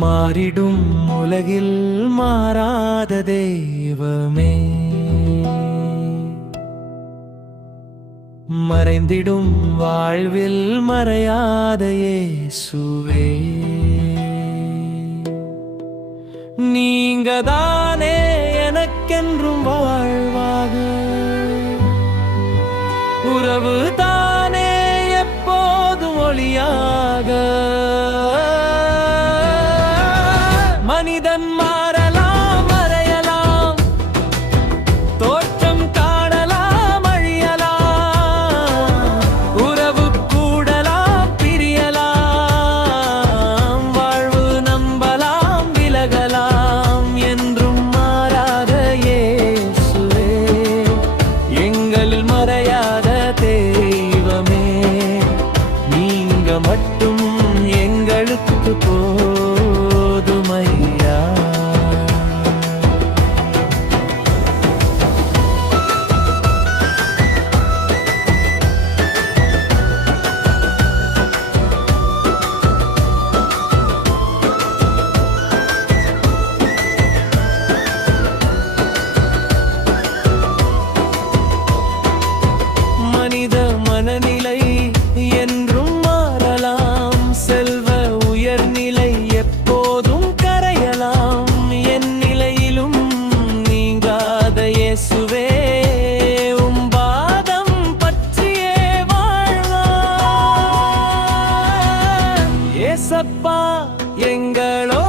மாறிடும் உலகில் மாறாத தெய்வமே, மறைந்திடும் வாழ்வில் மறையாத இயேசுவே, நீங்கதானே எனக்கென்றும் வாழ்வாக, உறவு தானே எப்போதும் ஒளியாக. மனிதன் மாறலாம் மறையலாம், தோற்றம் காணலாம் அழியலாம், உறவு கூடலாம் பிரியலாம், வாழ்வு நம்பலாம் விலகலாம், என்றும் மாறாத இயேசுவே, எங்களில் மறையாத தெய்வமே, நீங்க மட்டும் எங்களுக்கு போதுமையா. மனித மனநிலை என்றும் மாறலாம், செல்வ உயர்நிலை எப்போதும் கரையலாம், என் நிலையிலும் நீங்காத இயேசுவே, உம் பாதம் பற்றியே வாழ்வார். ஏசப்பா எங்களோ